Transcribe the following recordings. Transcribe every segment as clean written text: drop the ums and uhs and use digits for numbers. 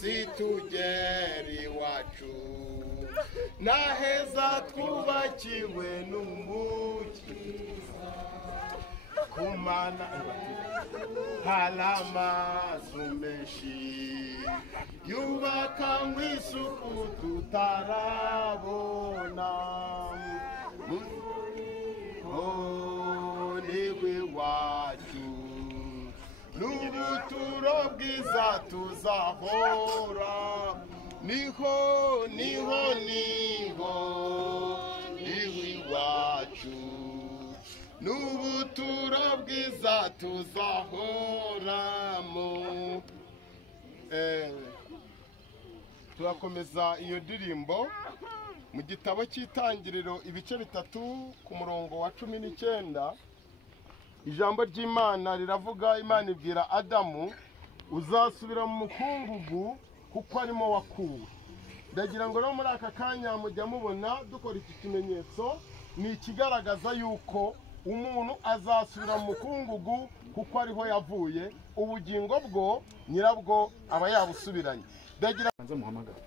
situgeri wacu naheza twubakiwe n'umukiza kumana hari amazu menshi yubakanywe isuku tutarabona niwe wacu n'ubuturo bwiza tuzahora niho iwacu n'ubuturo bwiza tuzahoramo. Turakomeza iyo ndirimbo mu gitabo cy'Itangiriro ibice 3 ku murongo wa 19. Ijambo ry'Imana riravuga, Imana ibwira Adamu, uzasubira mu mukungugu kuko arimo wakuwe. Ndagira ngo no muri aka kanya mujya mubona dukora iki kimenyetso, ni ikigaragaza yuko umuntu azasubira mu mukungugu kuko ariho yavuye, ubugingo bwo nyirabwo aba yabusubiranye. Ndagira muhamagara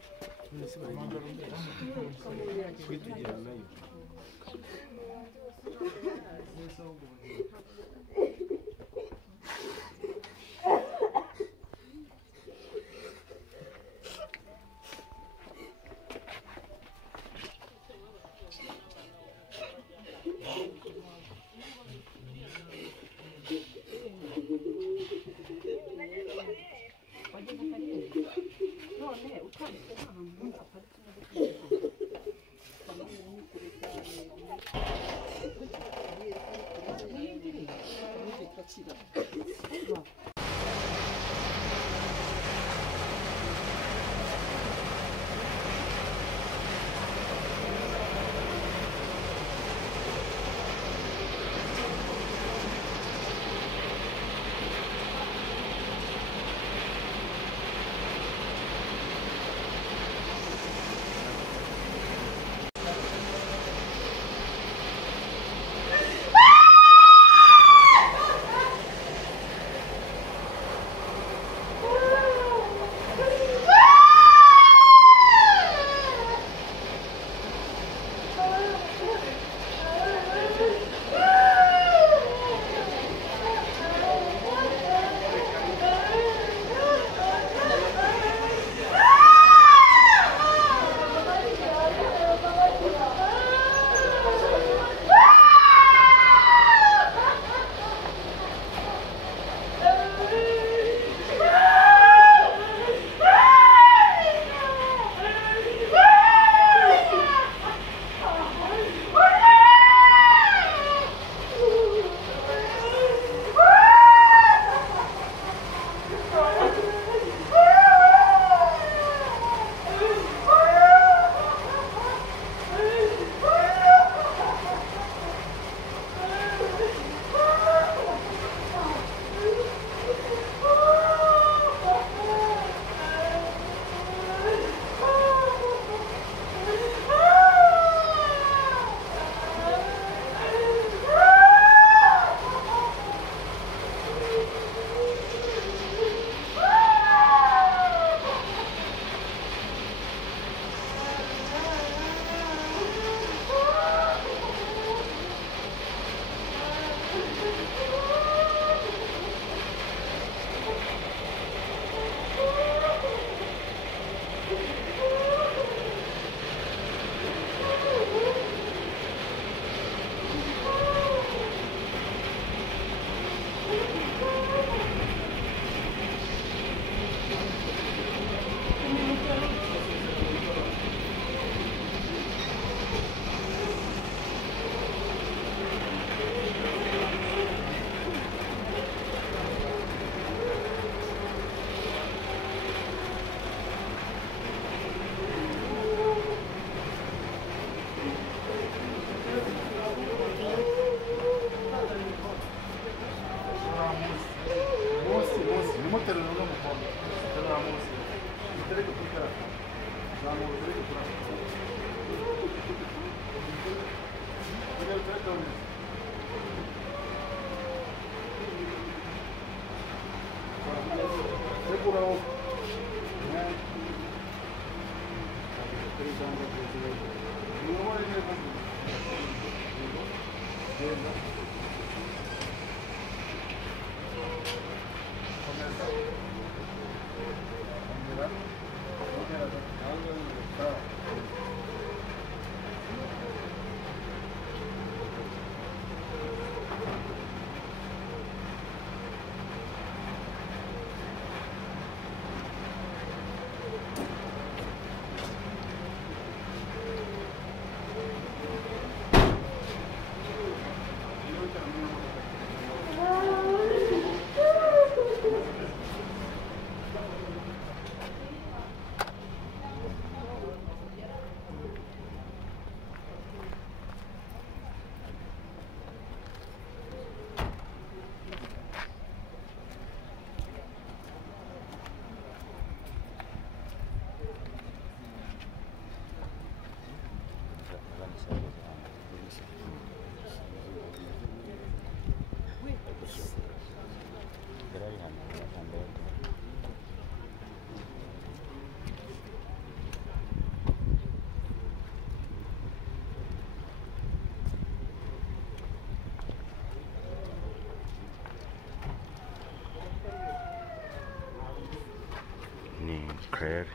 Claire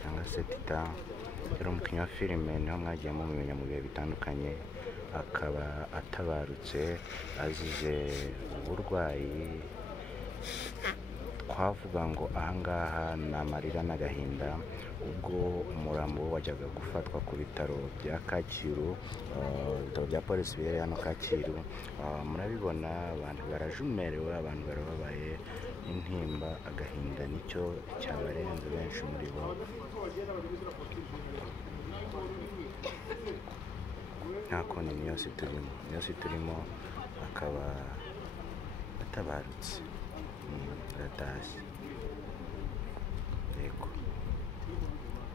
cyangwa se Tita yari umukinnyi wa filime, niho mwagiye mumenya mu bihe bitandukanye, akaba atabarutse azize uburwayi. Twavuga ngo ahangaha ni amarira n'agahinda ubwo umurambo we wajyaga gufatwa ku bitaro bya Kacyiru, ibitaro bya polisi biherereye hano Kacyiru. Murabibona abantu barajumerewe, abantu barababaye, intimba, agahinda nicyo cyabarenze benshi muri bo. Nta kundi niyo si turimo akaba atabarutse, aratashye. Yego,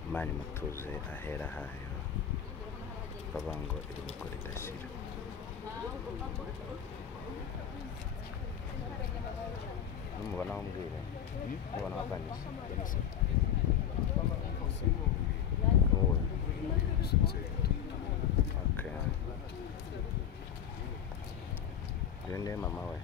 Imana imutuze ahera hayo, bavuga ngo iruhuko ridashira. Numubona umbwire, mubona wakanise wowe. Okay, nde mama we.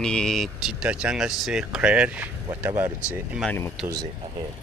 Ni Tita cyangwa se Claire watabarutse, Imana imutuze ahera.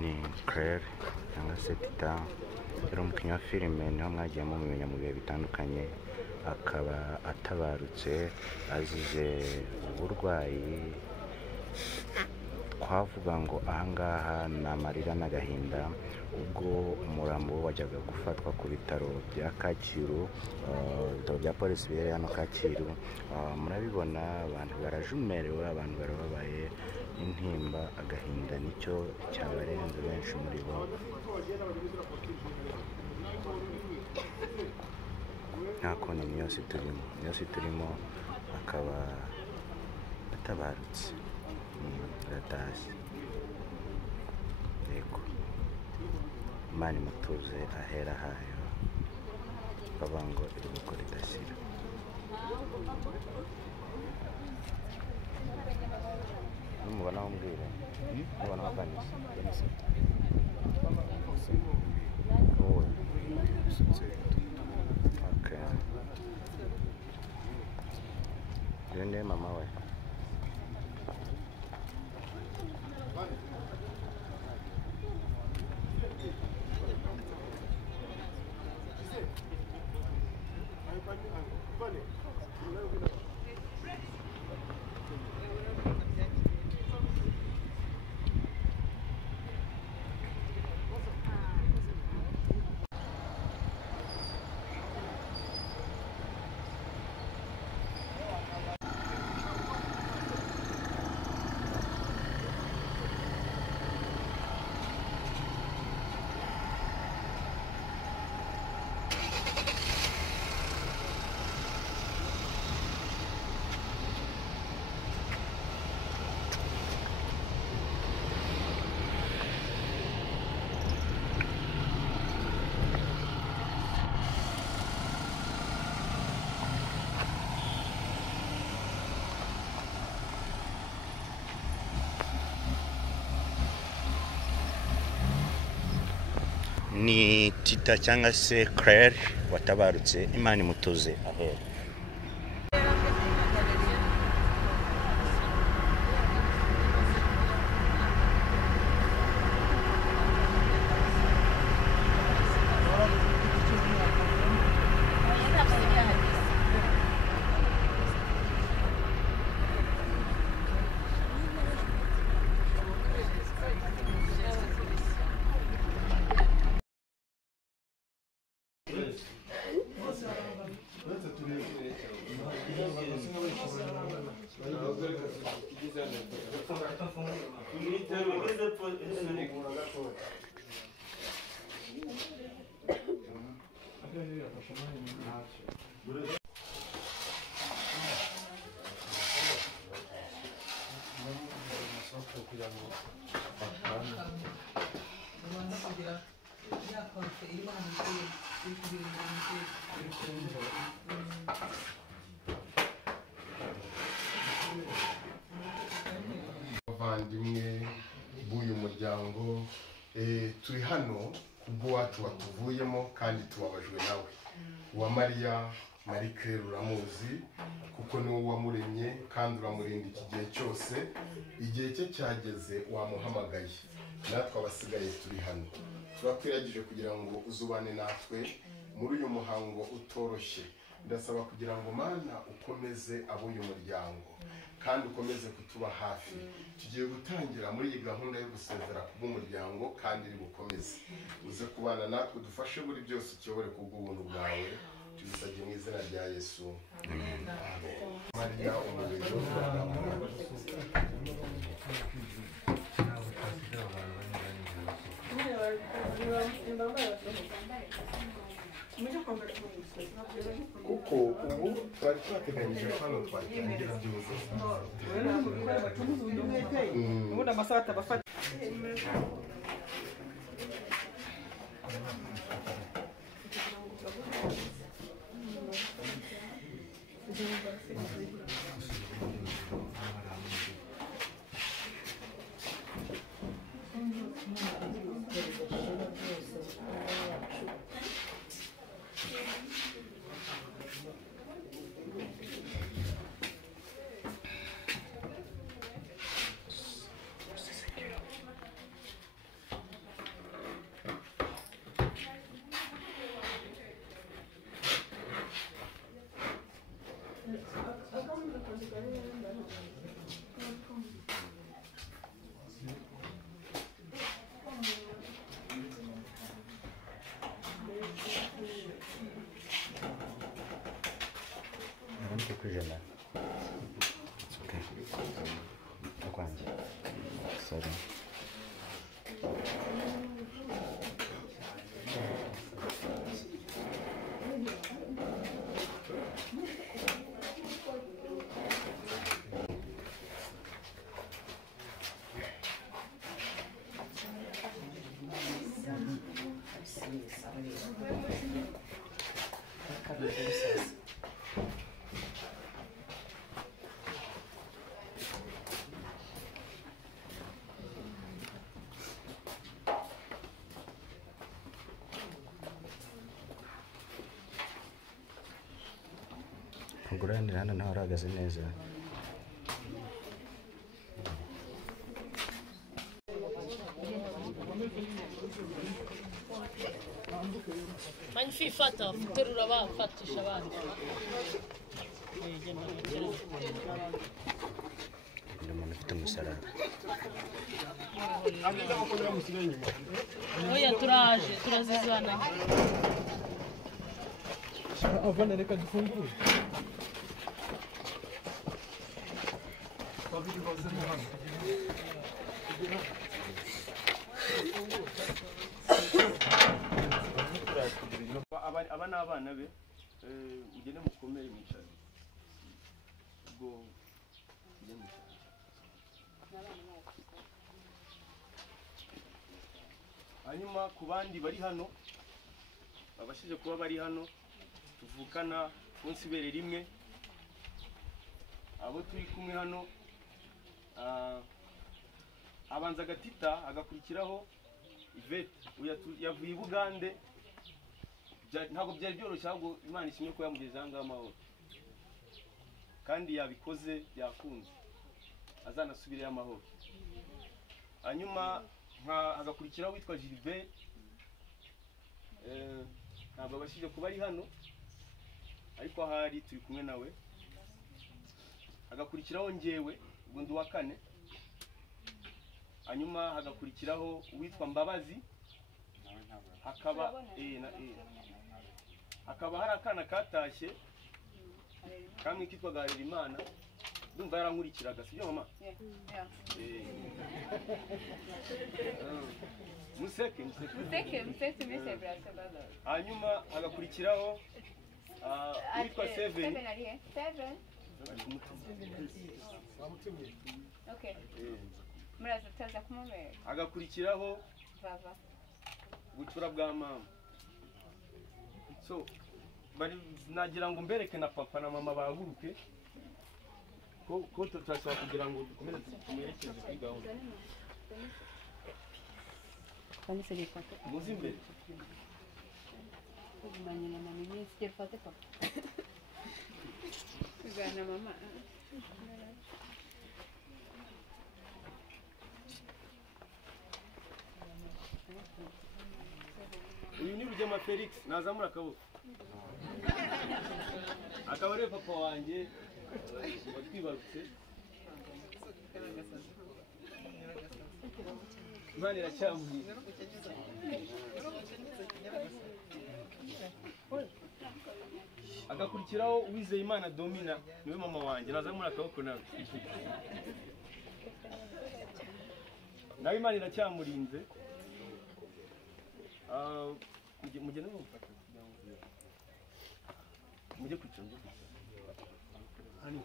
Ni Claire cyangwa se Tita, yari umukinnyi wa filime, niho mwagiye mumumenya mu bihe bitandukanye, akaba atabarutse azize uburwayi. Twavuga ngo ahangaha ni amarira n'agahinda ubwo umurambo wajyaga gufatwa ku bitaro bya Kacyiru, ibitaro bya polisi biherereye hano Kacyiru. Murabibona abantu barajumerewe, abantu barababaye, intimba, agahinda nicyo cyabarenze benshi muri bo. Nta kundi niyo si turimo akaba atabarutse, aratashye. Yego, Imana imutuze ahera hayo, bavuga ngo iruhuko ridashira. Numubona umbwire, nubona wakanise wowe. Okay, uyu ni mama we. Ni Tita cyangwa se Claire watabarutse, Imana imutuze ahera. kugira abavandimwe b'uyu muryango turi hano kubw'uwacu watuvuyemo kandi tubabajwe nawe. Uwa Mariya Marie Claire uramuzi kuko niwe wamuremye kandi uramurinda iki gihe cyose. Igihe cye cyageze wamuhamagaye, natwe abasigaye turi hano turakwiragije kugira ngo uzubane natwe muri uyu muhango utoroshye. Ndasaba kugira ngo Mana ukomeze ab'uyu muryango kandi ukomeze kutuba hafi. Tugiye gutangira muri iyi gahunda yo gusezera kubw'umuryango kandi iri bukomeze. Uze kubana natwe udufashe muri byose ukiyobore kubw'ubuntu bwawe. Tubisabye mu izina rya Yesu. Amen. Mariya umubiri kuko ubu twari twateganyije hano twatangira byose. ubundi amasaha atabafata. Kujana. It's okay. Akwanje. Sorry. Kuguranira hano naho aragaze neza. Magnifique fata, terura ba fatisha abandi. Ndi umuntu ufite umusaraba. Oya turaje, turazizana. Avana reka dufungure. aba ni abana be ugende mukomere mwicare ubwo ugende mwicare. Hanyuma ku bandi bari hano babashije kuba bari hano tuvukana munsi ibere rimwe, abo turi kumwe hano abanza Gatita agakurikiraho Ivete yavuye i Bugande. Ntabwo byari byoroshye ahubwo Imana ishimwe ko yamugeze aha ngaha amahoro kandi yabikoze byakunze azanasubireyo amahoro. Hanyuma hagakurikiraho witwa Gilbert ntabwo abashije kuba ari hano ariko ahari turi kumwe nawe. Hagakurikiraho njyewe ubwo ndi uwa kane. Hanyuma hagakurikiraho uwitwa Mbabazi, hakaba hari akana katashye kamwe kitwaga Harerimana, ndumva yarankurikiraga sibyo mama? Museke hanyuma hagakurikiraho uwitwa Seven. Hagakurikiraho Bucura bwa mama. so bari nagira ngo mbereke na papa na mama bahaguruke ko turashobora kugira ngo dukomeze tumerekeze kuri gahunda muzi imbere uyu ni Rugema Felix nazamura akaboko akaba ari papa wanjye watwibarutse Imana iracyamuye agakurikiraho Uwizeyimana Domina niwe mama wanjye nazamura akaboko nawe nawe Imana iracyamurinze mugende mufata mujye kwicara hano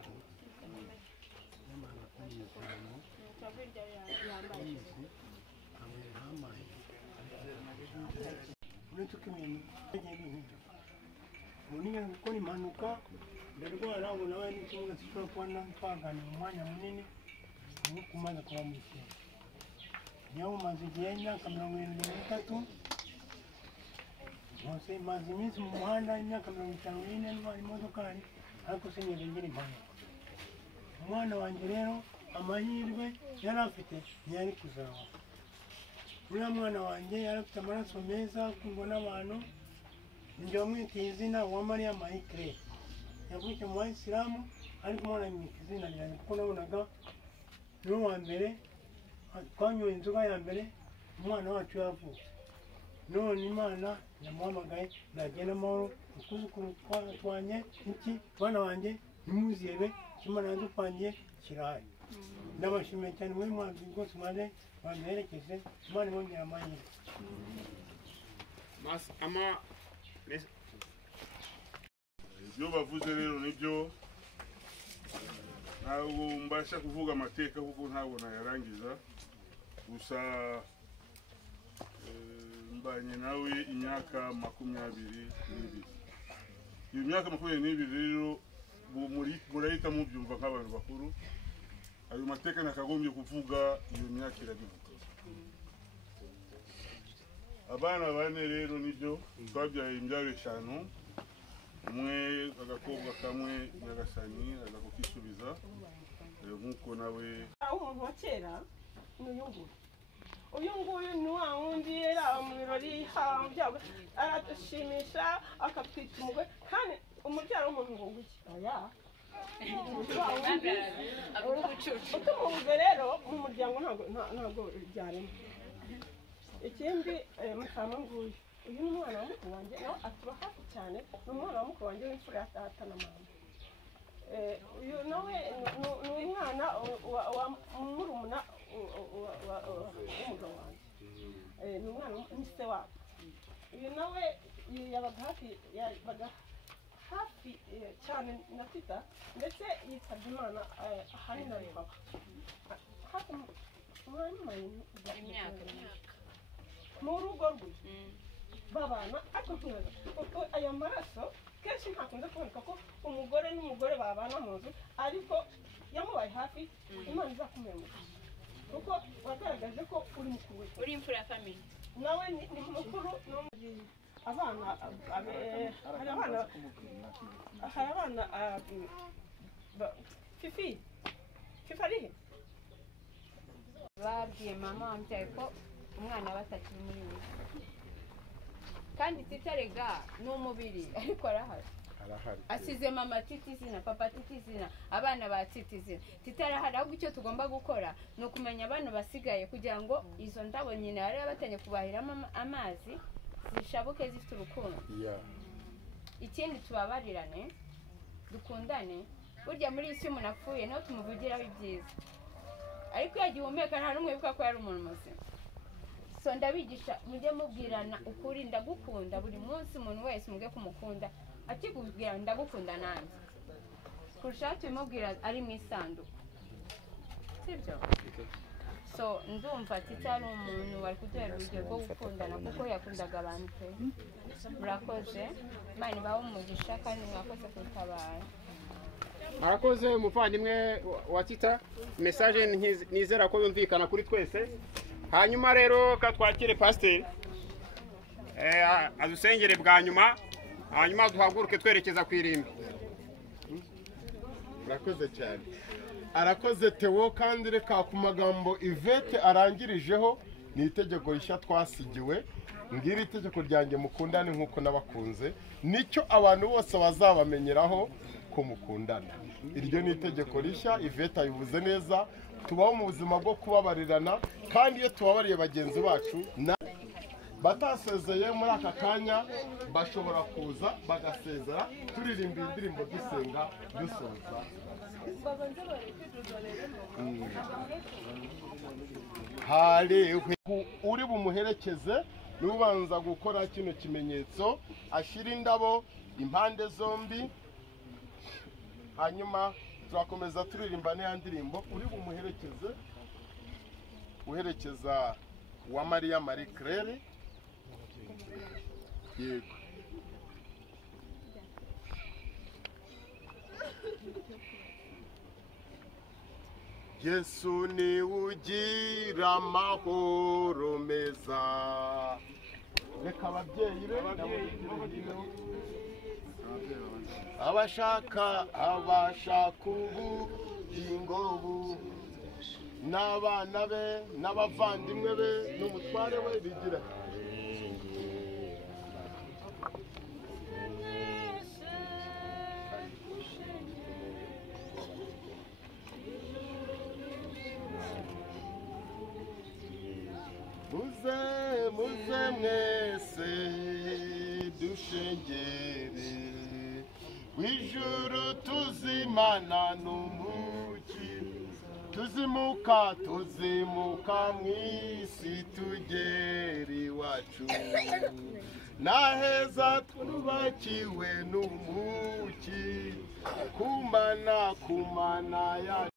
munini gukora impanuka ndarwara ubu nawe n'ikibuga gishobora kuba ntitwagana umwanya munini nk'uko umaze kuba mu ikintu niyo mumaze igihe imyaka 73 Mose maze iminsi mu muhanda imyaka 54 ntwara imodokari ariko sinigeze ngira impanuka umwana wanjye rero amahirwe yari afite ntiyari kuzaba uriya mwana wanjye yari afite amaraso meza akundwa n'abantu njye wamwitiye izina Uwamariya Marie Claire yavukiye mu Bayisilamu ariko umwana yamwita izina ryanjye kuko nabonaga niwe wa mbere twanyoye inzoga ya mbere umwana wacu yavutse none Imana yamuhamagaye nagenda amahoro ukuzukuru twanjye iki bana wanjye nimuzirebe Imana yadupangiye kirahari ndabashimiye cyane muri mwanzi rwose mwaje banderekeje Imana ibongera amahirwe ibyo bavuze rero nibyo ntabwo mbasha kuvuga amateka kuko ntabwo nayarangiza gusa mbanye nawe imyaka 22 iyo myaka 22 rero murahita mubyumva nk'abantu bakuru ayo mateka nakagombye kuvuga iyo myaka irabivuga abana bane rero nibyo twabyaye imbyaro 5 umwe agakobwa kamwe Nyagasani aza kukisubiza nk'uko nawe umuntu wa kera uyu nguyu ni wa wundi yari mu birori byabo aradushimisha akatwita umugore kandi umubyaro w'umuntu ngo guki oya utumubuze rero mu muryango ntabwo byarimo ikindi mukama nguyu uyu ni umwana wa mukuru wanjye nawe atuba hafi cyane ni umwana wa mukuru wanjye w'imfura ya data na mama uyu nawe ni umwana wa murumuna w'umugabo wanjye ni umwana w'ise wabo uyu nawe yabaga hafi cyane na tita ndetse yitabye Imana ahanini ari papa hafi mu rugo rwe babana ariko ntibaza kuko aya maraso kenshi ntakunze kuboneka ko umugore n'umugore babana mu nzu ariko yamubaye hafi Imana izakumwemuka kuko wagaragaje ko uri mukuru uri imfura ya family nawe ni mukuru abana hari abana fifi arihe babwiye mama wambyaye ko umwana batakiri muri we kandi titarega ni umubiri ariko arahari asize mama titi izina papa titi izina abana ba titi izina titarahari ahubwo icyo tugomba gukora ni ukumenya abana basigaye kugira ngo izo ndabo nyine bari batanye kubahiramo amazi zishabuke zifite urukundo ikindi tubabarirane dukundane burya muri isi umuntu apfuye niho tumuvugiraho ibyiza ariko iyo agihumeka nta n'umwe wibuka ko yari umuntu muzima so ndabigisha mujye mubwirana ukuri ndagukunda buri munsi umuntu wese muge kumukunda akikubwira ndagukunda nanjye kurushaho tubimubwira ari mu isanduku sibyo so ndumva tita ari umuntu wari kuduhera urugero rwo gukundana kuko yakundaga abantu pe murakoze Imana ibahe umugisha kandi mwakoze kutabara murakoze umuvandimwe wa tita message nizera ko yumvikana kuri twese hanyuma rero katwakire pasiteri adusengere bwa nyuma hanyuma duhaguruke twerekeza ku irimbi murakoze cyane arakoze Theo kandi reka ku magambo Yvette arangirijeho ni itegeko rishya twasigiwe ngira itegeko ryanjye mukundane nk'uko nabakunze nicyo abantu bose bazabamenyeraho ko mukundana iryo ni itegeko rishya Yvette abivuze neza tubaho mu buzima bwo kubabarirana kandi iyo tubabariye bagenzi bacu batasezeye muri aka kanya bashobora kuza bagasezera turirimba indirimbo dusenga dusoza uri bumuherekeze n'ubanza gukora kino kimenyetso ashyira indabo impande zombi hanyuma turakomeza turirimba n'iya ndirimbo uri bumuherekeze uherekeza wa Maria Marie Claire yego Yesu ni ugira amahoro meza reka ababyeyi be abashaka ubugingo n'abana be n'abavandimwe be n'umutware we bigira muze mwese dushengere w'ijuru tuzimana n'umuki tuzimuka mw'isi tugera iwacu naheza twubakiwe n'umuki kumana yacu